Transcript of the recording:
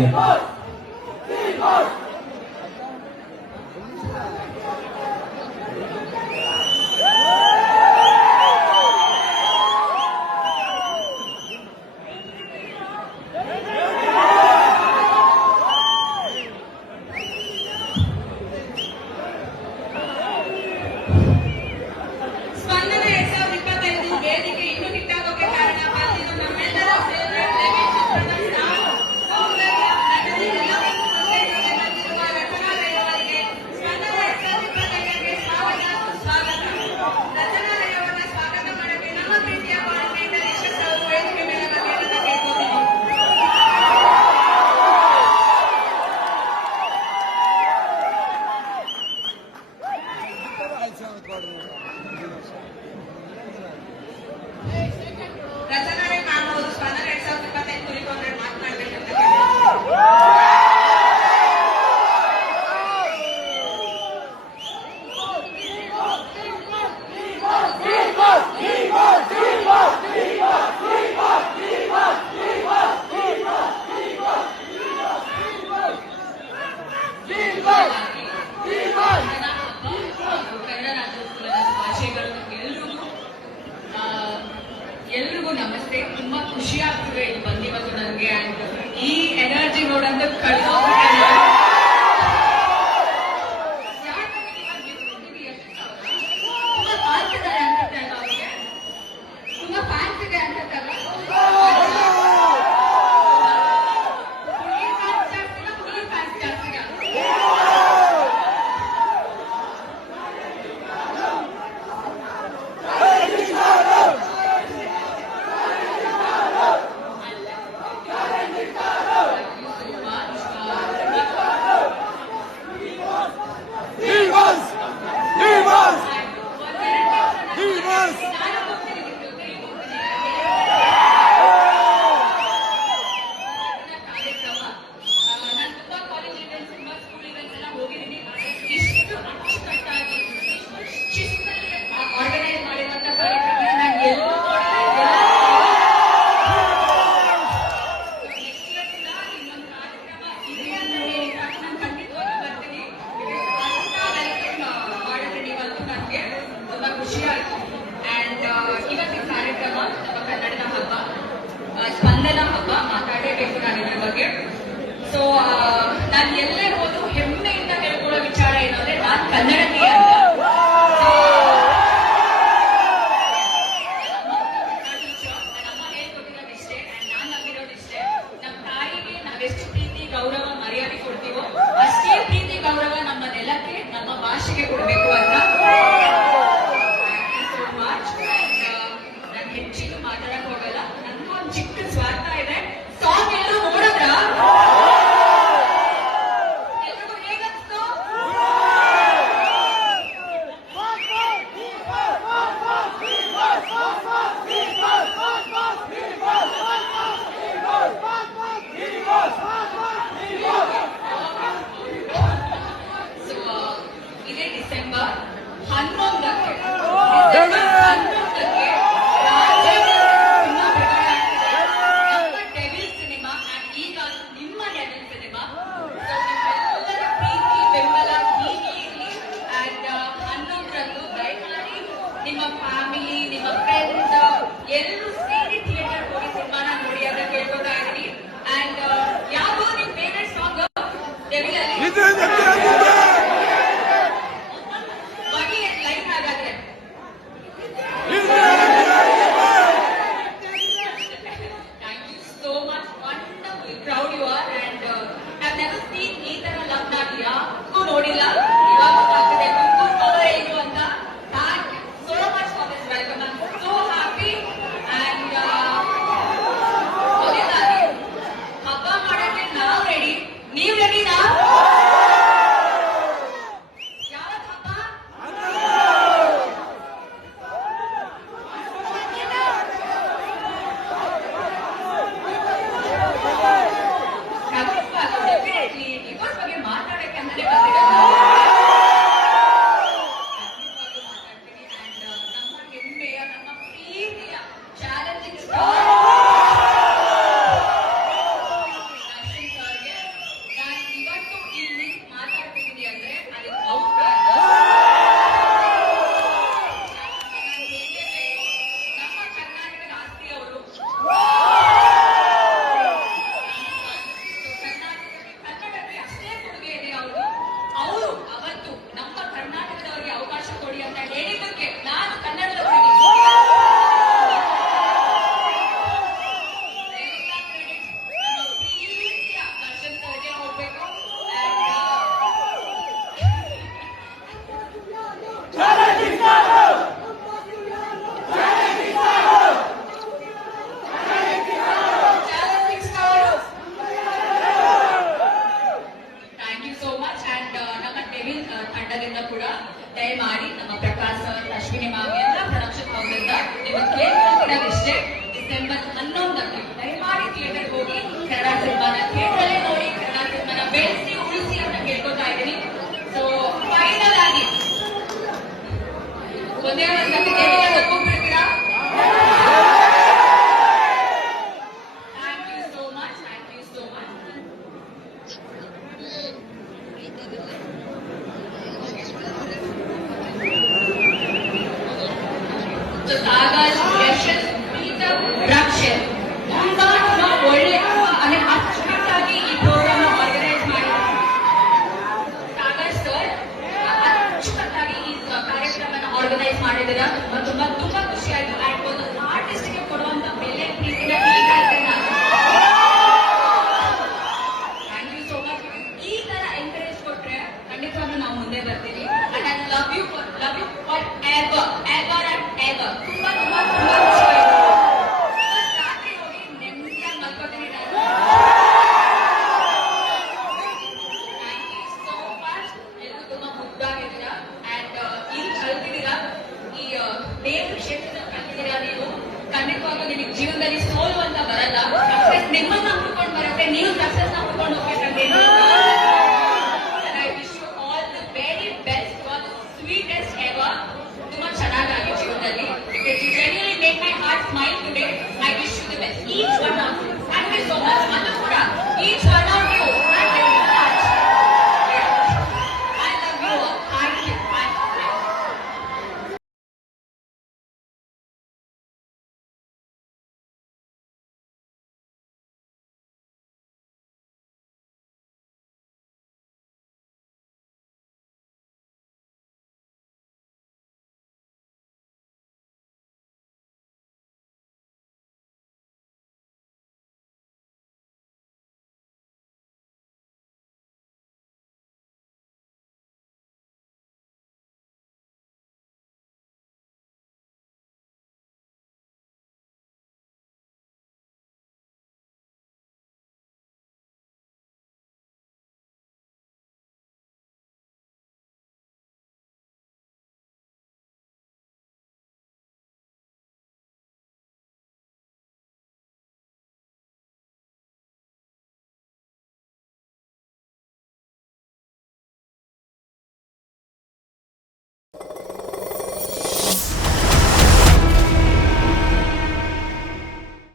ಅವರಿಗೆ. ಎಲ್ರಿಗೂ ನಮಸ್ತೆ. ತುಂಬಾ ಖುಷಿ ಆಗ್ತಿದೆ ಇಲ್ಲಿ ಬಂದಿವತ್ತು ನನಗೆ. ಅಂಡ್ ಈ ಎನರ್ಜಿ ನೋಡಂತ ಕಳೆದೋಗ್ಬಿಟ್ಟೆ. ಸ್ಪಂದನ ಹಬ್ಬ ಮಾತಾಡಲೇಬೇಕು ನಾನು ಇದ್ರ ಬಗ್ಗೆ. ಸೊ ನಾನು ಎಲ್ಲೇ ಹೋದ್ರು ಹೆಮ್ಮೆಯಿಂದ ಹೇಳ್ಕೊಳ್ಳೋ ವಿಚಾರ ಏನಂದ್ರೆ ನಾನು ಕನ್ನಡತಿ ಅಂತ. ನಮ್ಮ ಹೇಳ್ಕೊಟ್ಟಿರೋದಿಷ್ಟೇ, ನಾನು ನಂಬಿರೋದಿಷ್ಟೇ. ನಮ್ಮ ತಾಯಿಗೆ ನಾವೆಷ್ಟು ಪ್ರೀತಿ ಗೌರವ ಮರ್ಯಾದೆ ಕೊಡ್ತೀವೋ ಅಷ್ಟೇ ಪ್ರೀತಿ ಗೌರವ ನಮ್ಮ ನೆಲಕ್ಕೆ, ನಮ್ಮ ಭಾಷೆಗೆ ಕೊಡ್ಬೇಕು ಅಂತ. ನಾನು ಹೆಚ್ಚಿಗೆ ಮಾತಾಡಕ್ ಹೋಗಲ್ಲ. ನನ್ಗೂ ಒಂದು ಚಿಕ್ಕ ಸ್ವಾರ್ಥ ಇದೆ. ಸಾಂಗ್ ಎಲ್ಲರೂ ನೋಡಿದ್ರ ಎಲ್ರಿಗೂ ಹೇಗನ್ಸ್ತು? ಇದೇ ಡಿಸೆಂಬರ್ 11ಕ್ಕೆ ನಿಮ್ಮ ಫ್ಯಾಮಿಲಿ, ನಿಮ್ಮ ಫ್ರೆಂಡ್ಸ್ ಎಲ್ಲರೂ ಸೇರಿ ಥಿಯೇಟರ್ ಹೋಗಿ ಸಿನಿಮಾನ ನೋಡಿ ಅಂತ ಕೇಳ್ಕೊತಾ ಇದ್ದೀನಿ. ಅಂಡ್ ಯಾವ್ದು ನಿಮ್ ಫೇವರೇಟ್ ಸಾಂಗ್ ಡೆವಿಲಲ್ಲಿ ಬನ್ನಿ ಲೈನ್ ಹಾಗಾದ್ರೆ. Thank you so much. Wonderful proud you are. And I never seen ಈ ತರ ಲವ್ ನಾನು ಯಾಕೂ ನೋಡಿಲ್ಲ. ಇವಾಗ ಗೊತ್ತಾಗ್ತದೆ ಏನು ಅಂತ. ನೀವು ರೆಡಿನಾ? ಯಾವತ್ ಹಬ್ಬ? ಡೆಫಿನೆಟ್ಲಿ ಇವ್ರ ಬಗ್ಗೆ ಮಾತಾಡಕ್ಕೆ ಅಂತಾನೆ ಬಂದಿರೋದು. ತಂಡದಿಂದ ಕೂಡ ದಯಮಾಡಿ ನಮ್ಮ ಪ್ರಕಾಶ್ ಸರ್, ಅಶ್ವಿನಿ ಮ್ಯಾಮ್ ಎಲ್ಲ ಪ್ರೊಡಕ್ಷನ್ ಅವರಿಂದ ನಿಮಗೆ ಕೇಳ್ಕೊಂಡಿರೋದಿಷ್ಟೇ, ಡಿಸೆಂಬರ್ 11ಕ್ಕೆ ದಯಮಾಡಿ ಥಿಯೇಟರ್ ಹೋಗಿ ಕನ್ನಡ ಸಿನಿಮಾನ ಥಿಯೇಟರಲ್ಲೇ ನೋಡಿ, ಕನ್ನಡ ಸಿನಿಮಾನ ಬೆಳೆಸಿ ಉಳಿಸಿ ಅಂತ ಕೇಳ್ಕೊತಾ ಇದ್ದೀನಿ. ಸೊ ಫೈನಲ್ ಆಗಿ ಒಂದೇ ಒಂದು ಒಪ್ಪಿಬಿಡ್ತೀರಾ? Thank you so much, thank you so much. So Sagar, Yashas, Preetam, Rakshit ತುಂಬಾ ಒಳ್ಳೆ ಅಂದ್ರೆ ಅಚ್ಚುಕಟ್ಟಾಗಿ ಈ ಪ್ರೋಗ್ರಾಮ್ ಆರ್ಗನೈಸ್ ಮಾಡಿದ್ದಾರೆ. ಸಾಗರ್ ಸರ್ ಅಚ್ಚುಕಟ್ಟಾಗಿ ಈ ಕಾರ್ಯಕ್ರಮನ ಆರ್ಗನೈಸ್ ಮಾಡಿದ್ದೀರಾ. ತುಂಬಾ ತುಂಬಾ ಖುಷಿ ಆಯ್ತು. ಅಂಡ್ ಒಂದು ಆರ್ಟಿಸ್ಟ್ಗೆ ಕೊಡುವಂತ ಬೆಲೆ ಪ್ರೀತಿನ ಈ ಕಾರ್ಯಕ್ರಮ ಥ್ಯಾಂಕ್ ಯು ಸೋ ಮಚ್. ಈ ತರ ಎಂಕರೇಜ್ ಕೊಟ್ರೆ ಖಂಡಿತವಾಗ್ಲೂ ನಾವು ಮುಂದೆ ಬರ್ತೀವಿ. And I love you for ever ever and ever. ತುಂಬಾ ತುಂಬಾ ತುಂಬಾ ಖುಷಿ ಆಯ್ತು. ರಾತ್ರಿ ಹೋಗಿ ನೆಮ್ಮದಿಯಾಗಿ ಮಲ್ಕೋತೀನಿ ನಾನು. Thank you so much. ಎಲ್ಲರೂ ತುಂಬಾ ಮುದ್ದಾಗಿದ್ದೀರಾ ಅಂಡ್ ಇಲ್ಲಿ ಕಲ್ತಿದ್ದೀರಾ, ಈ ದೇವ್ರ ಕ್ಷೇತ್ರದಲ್ಲಿ ಕಲ್ತಿದ್ದೀರಾ. ನೀವು ಖಂಡಿತವಾಗ್ಲೂ ನಿಮಗೆ ಜೀವನದಲ್ಲಿ ಸೋಲು ಅಂತ ಬರಲ್ಲ. ಸಕ್ಸಸ್ ನಿಮ್ಮನ್ನ ಹುಡ್ಕೊಂಡು ಬರುತ್ತೆ, ನೀವು ಸಕ್ಸಸ್ ನ ಹುಡ್ಕೊಂಡು ಹೋಗ್ಬೇಕಂದ್ರೆ I wish you all the very best, all the sweetest ever. ತುಂಬಾ ಚೆನ್ನಾಗಿ ಜೀವನದಲ್ಲಿ because you really make my heart smile today. I wish you the best each one of you. Thank you so much.